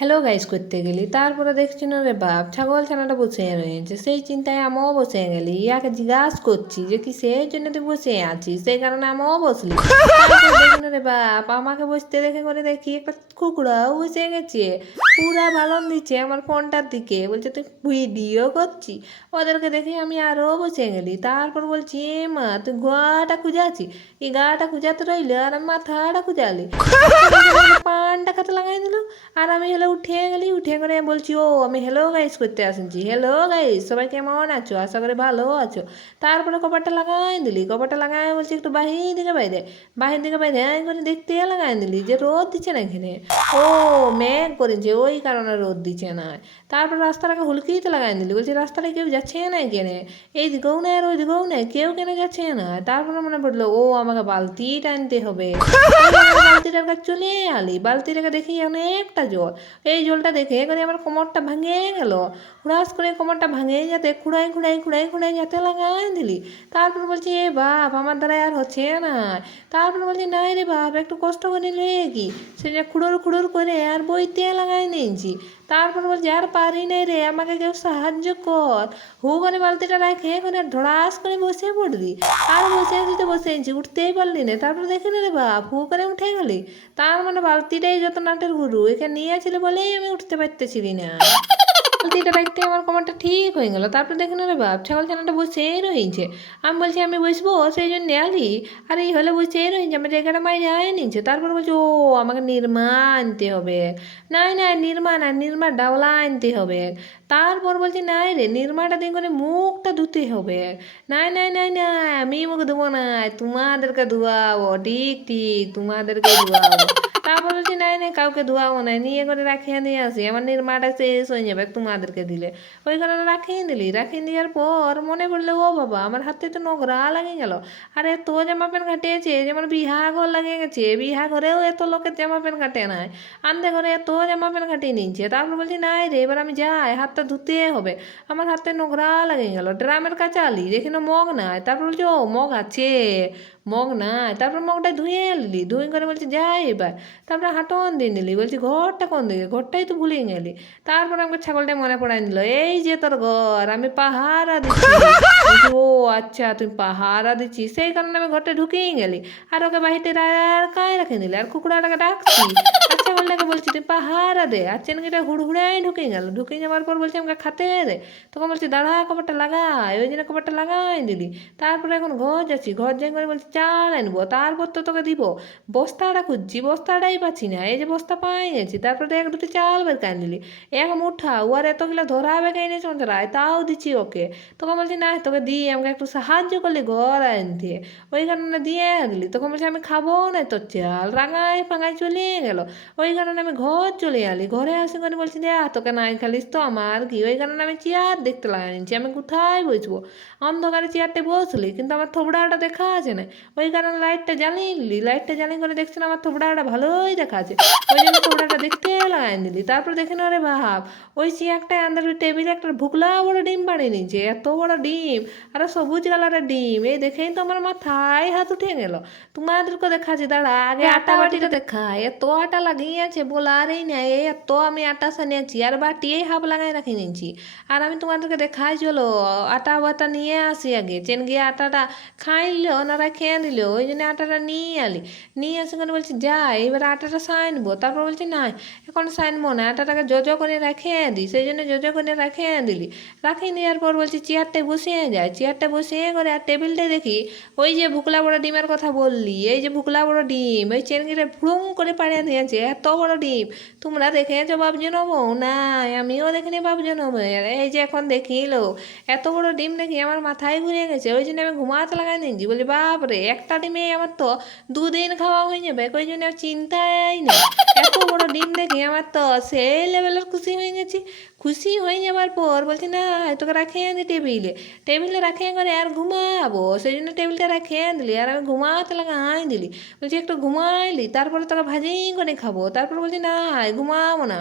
Hello guys করতে গেলি, তারপরে দেখছি না রে বাপ, ছাগল ছানাটা বসে রয়েছে। সেই চিন্তায় আমিও বসে গেলি, ইয়াকে জিজ্ঞাসা করছি যে কি সেই জন্য তুই বসে আছিস, সেই কারণে আমিও বসলি। তারপরে দেখি না রে বাপ, আমাকে বসতে দেখে করে দেখি একটা কুকুরাও বসে গেছে, পুরা ভালন দিচ্ছে আমার ফোনটার দিকে, বলছে তুই ভিডিও করছি। ওদেরকে দেখে আমি আরও বসে গেলি। তারপর বলছি এ মা, তুই গাটা খুঁজাছি, এই গাটা খুঁজাতে রইলে আর আমি মাথাটা খুঁজালি। পানটা খাতে লাগাই দিল। আর আমি হলে উঠে গেলি, উঠে করে বলছি ও আমি হ্যালো গাইস করতে আসছি। হ্যালো গাইস, সবাই কেমন আছো, আশা করে ভালো আছো। তারপরে কপারটা লাগাই দিলি, কপারটা লাগাই বলছি একটু বাহির দিকে বাইরে, বাহির দিকে বাইরে আমি করে দেখতে লাগাই দিলি যে রোদ দিচ্ছে না এখানে। ও মেঘ করেছে, ওই কারণে রোদ দিচ্ছে না। তারপর রাস্তাটাকে হুলকিতে লাগাই দিলি, বলছি রাস্তাটা কেউ যাচ্ছে না কেনে, এই দিকেও নেই আর ওই দিকেও নেই, কেউ কেনে যাচ্ছে না। তারপরে মনে পড়লো ও আমাকে বালতি টানতে হবে। বালতিটার কাছে চলে আলি, বালতিটাকে দেখি অনেকটা জল। এই জলটা দেখে করে আমার কোমরটা ভাঙে গেল। হুড়াস করে কোমরটা ভাঙে যাতে খুঁড়াই খুঁড়াই খুঁড়াই খুঁড়াই যাতে লাগাই দিলি। তারপর বলছি এ বাপ আমার দ্বারা আর হচ্ছে না। তারপর বলছি নাই রে বাপ, একটু কষ্ট করে নিলে কি, সেটা খুঁড়োর খুঁড়োর করে আর বইতে লাগাই নিয়েছি। তারপর বলছি আর পারি নাই রে, আমাকে কেউ সাহায্য কর। হু করে বালতিটা রাখে করে ধড়াস করে বসে পড়লি। আর বসে আছি তো বসে আছি, উঠতেই পারলি না। তারপর দেখি না রে বাপ, হু করে উঠে গেলি। তার মানে বালতিটাই যত নাটের গুরু, এখানে নিয়ে আসলে বলেই আমি উঠতে পারতেছিলি না। বালতিটা রাখতে আমার কোমরটা ঠিক হয়ে গেল। তারপর দেখি না রে বাপ, ছাগল ছানাটা বসেই রয়েছে। আমি বলছি আমি বসবো, সেই জন্য আলি। আর এই হলে বসেই রয়েছে, আমার জায়গাটা মাই যায় নিচ্ছে। তারপর বলছে ও আমাকে নির্মা আনতে হবে। নাই নাই নির্মা না, নির্মা ডাওলা আনতে হবে। তারপর বলছি নাই রে, নির্মাটা দিয়ে করে মুখটা ধুতে হবে। নাই নাই নাই নাই, আমি মুখ ধুবো না, তোমাদেরকে ধোয়াবো, ঠিক ঠিক তোমাদেরকে ধোয়াবো। তারপর বলছি নাই নাই কাউকে ধোয়াবো না, নিয়ে করে রাখিয়ে দিয়ে আসি, আমার নির্মাটা শেষ হয়ে যাবে তোমাদেরকে দিলে। ওই কারণে রাখিয়ে দিলি। রাখিয়ে দেওয়ার পর মনে পড়লো ও বাবা আমার হাতে তো নোংরা লাগে গেল। আর এত জামা প্যান্ট কাটিয়েছে, যেমন বিহা ঘর লাগে গেছে, বিহা ঘরেও এত লোকের জামা প্যান্ট কাটে নাই, আন্দে ঘরে এত জামা প্যান্ট কাটিয়ে নিচ্ছে। তারপর বলছি নাই রে, এবার আমি যাই, হাতটা ধুতে হবে, আমার হাতে নোংরা লাগে গেল। ড্রামের কাছে আলি, দেখি না মগ নাই। তারপর বলছি ও মগ আছে, মগ নাই। তারপর মগটা ধুয়ে এলি, ধুয়ে করে বলছি যাই এবার। তারপরে হাঁটন দিয়ে নিলি, বলছি ঘরটা কোন দিকে, ঘরটাই তো ভুলে গেলি। তারপর আমাকে ছাগলটা মনে পড়াই দিল, এই যে তোর ঘর, আমি পাহারা দিচ্ছি। বলছি ও আচ্ছা তুমি পাহারা দিচ্ছি, সেই কারণে আমি ঘরটা ঢুকেই গেলি। আর ওকে বাহিরে আর কায় রাখে নিলে, আর কুকুরাটাকে ডাকছি, আর ছাগলটাকে বলছি তুই পাহারা দে। আর চেনকিটা হুড়হুড়াই ঢুকে গেল। ঢুকে যাওয়ার পর বলছি আমাকে খাতে দে। তখন বলছি দাঁড়া কপারটা লাগাই, ওই জন্য কপারটা লাগাই দিলি। তারপরে এখন ঘর যাচ্ছি, ঘর যাই করে বলছি চাল আনবো, তারপর তো তোকে দিব। বস্তাটা খুঁজছি, বস্তাটাই পাচ্ছি না। এই যে বস্তা পাই গেছি। তারপরে এক দুটো চাল বের করে নিলি, এক মুঠা ওর এতগুলো ধরাবে কেনে চন্দ্রায়, তাও দিচ্ছি ওকে। তখন বলছি না তোকে দিয়ে আমাকে একটু সাহায্য করলি ঘর আনতে, ওই কারণে দিয়ে দিলি। তখন বলছি আমি খাবো না তোর চাল, রাঙায় ফাঙায় চলে গেল। ওই কারণে আমি ঘর চলে আলি। ঘরে আসি করে বলছি দে তোকে নাই খালিস তো আমার কি, ওই কারণে আমি চেয়ার দেখতে লাগাই নিচ্ছি, আমি কোথায় বসবো। অন্ধকারে চেয়ারটা বসলি, কিন্তু আমার থোবড়াটা দেখা আছে না। ওই কারণে লাইটটা জ্বালিয়ে নিলি, লাইটটা জ্বালিয়ে করে দেখছি না আমার থোবড়াটা ভালোই দেখা আছে, ওই জন্য থোবড়াটা দেখতে লাগাই দিলি। তারপর দেখে না রে ভাব, ওই চেয়ারটায় আন্দার টেবিলে একটা ভুকলা বড় ডিম বানিয়ে নিয়েছে, এত বড় ডিম, আর সবুজ কালারের ডিম। এই দেখেই তো আমার মাথায় হাত উঠে গেল। তোমাদেরকে দেখাচ্ছি, দাঁড়া আগে আটা বাটিটা দেখা, এত আটা লাগিয়েছে বলারই নাই, এত আমি আটা সানিয়েছি আর বাটিয়েই হাফ লাগাই রাখি নিয়েছি। আর আমি তোমাদেরকে দেখাই চলো, আটা বাটা নিয়ে আসি আগে। চেন গিয়ে আটাটা খাইল ওনারা খেয়ে দিল, ওই জন্য আটাটা নিয়ে আলি। নিয়ে আসে করে বলছি যাই এবার আটাটা সানবো। তারপর বলছি না এখন সানবো না, আটাটাকে করে রেখে দিই, সেই জন্য করে রেখে দিলি। রাখি দেওয়ার পর বলছি চেয়ারটায় বসিয়ে যায়, চেয়ারটা বসিয়ে করে আর টেবিলটায় দেখি ওই যে ভুকলা বড় ডিমের কথা বললি, এই যে ভুকলা বড় ডিম, ওই চেনগিটা ভ্রুম করে পাড়িয়ে দিয়েছে, এত বড় ডিম। তোমরা দেখেছো বাবু নবো? না আমিও দেখিনি বাবু নবো। এই যে এখন দেখিলো এত বড় ডিম দেখি আমার মাথায় ঘুরে গেছে, ওই জন্য আমি ঘুমাতে লাগাই নিয়েছি। বলি বাপরে একটা ডিমে আমার তো দুদিন খাওয়া হয়ে যাবে, ওই জন্য আর চিন্তাই নেই। এত বড় ডিম দেখে আমার তো সেই লেভেলের খুশি হয়ে গেছি। খুশি হয়ে যাওয়ার পর বলছি না তোকে রাখিয়ে দি টেবিলে, টেবিলে রাখিয়ে করে আর ঘুমাবো, সেই জন্য টেবিলটা রাখিয়ে দিলি আর আমি ঘুমাতে লাগাই দিলি। বলছি একটু ঘুমাইলি, তারপরে তোকে ভাজি করে খাবো। তারপর বলছি না ঘুমাবো না,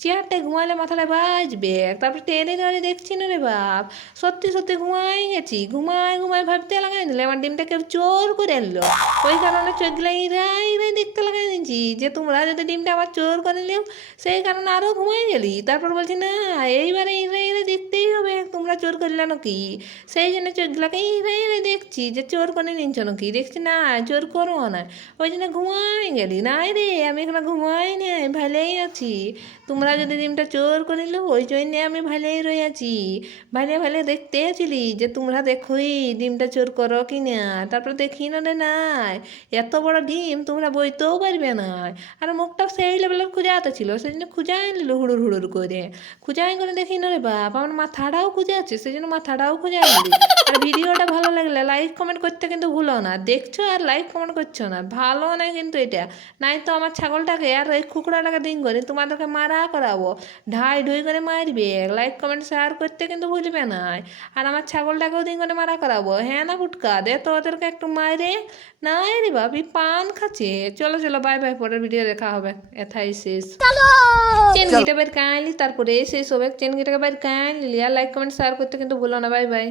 চেয়ারটায় ঘুমালে মাথাটা বাজবে। তারপর টেনে ধরে দেখছি না রে বাপ, সত্যি সত্যি ঘুমাই গেছি। ঘুমায় ভাবতে লাগাই নিলে আমার ডিমটা কেউ চোর করে আনলো। ওই কারণে চোখগুলা ইরাই ইরাই দেখতে লাগাই নিয়েছি যে তোমরা যদি ডিমটা আবার চোর করে নিও, সেই কারণে আরও ঘুমাই গেলি। তারপর বলছি না এইবারে ইরাই ইরাই দেখতেই হবে তোমরা চোর করলে নাকি। সেই জন্য চোখগুলাকে ইরাই ইরাই দেখছি যে চোর করে নিচ্ছ নাকি। দেখছি না চোর করবো না, ওই জন্য ঘুমাই গেলি। নাই রে আমি এখানে ঘুমাই নাই, ভালোই আছি। তোমরা যদি ডিমটা চোর করে নিলো ওই জন্যে আমি ভালোই রয়েছি। ভালো দেখতে ছিলি যে তোমরা দেখোই ডিমটা চোর করো কি না। তারপর দেখি না রে নাই এত বড় ডিম তোমরা বইতেও পারবে না। আর মুখটা সেই লেভেলের খুঁজাতে ছিল, সেই জন্য খুঁজাই নিল হুড়ুর করে। খুঁজাই করে দেখি না রে বাপ আমার মাথাটাও খুঁজে আছে, সেই জন্য মাথাটাও খুঁজাই নিলি। আর ভিডিওটা ভালো লাগলে লাইক কমেন্ট করতে কিন্তু ভুলো না। দেখছো আর লাইক কমেন্ট করছো না, ভালো নয় কিন্তু এটা। নাই তো আমার ছাগলটাকে আর এই কুকুরাটাকে দিন করে তোমাদেরকে মারা করাবো, ঢাই ঢুই করে মারবে। লাইক কমেন্ট শেয়ার করতে কিন্তু ভুলবে না। আর আমার ছাগলটাকেও দিন করে মারা করাবো, হ্যাঁ না ফুটকা দে তো ওদেরকে একটু মারে। নাই রে বাপি পান খাচ্ছে। চলো চলো বাই বাই, পরের ভিডিও দেখা হবে। এথাই শেষ। চেনগিটা বের কাইলি তারপরে শেষ হবে। চেনগিটাকে বের কাইলি আর লাইক কমেন্ট শেয়ার করতে কিন্তু ভুলো না। Bye bye.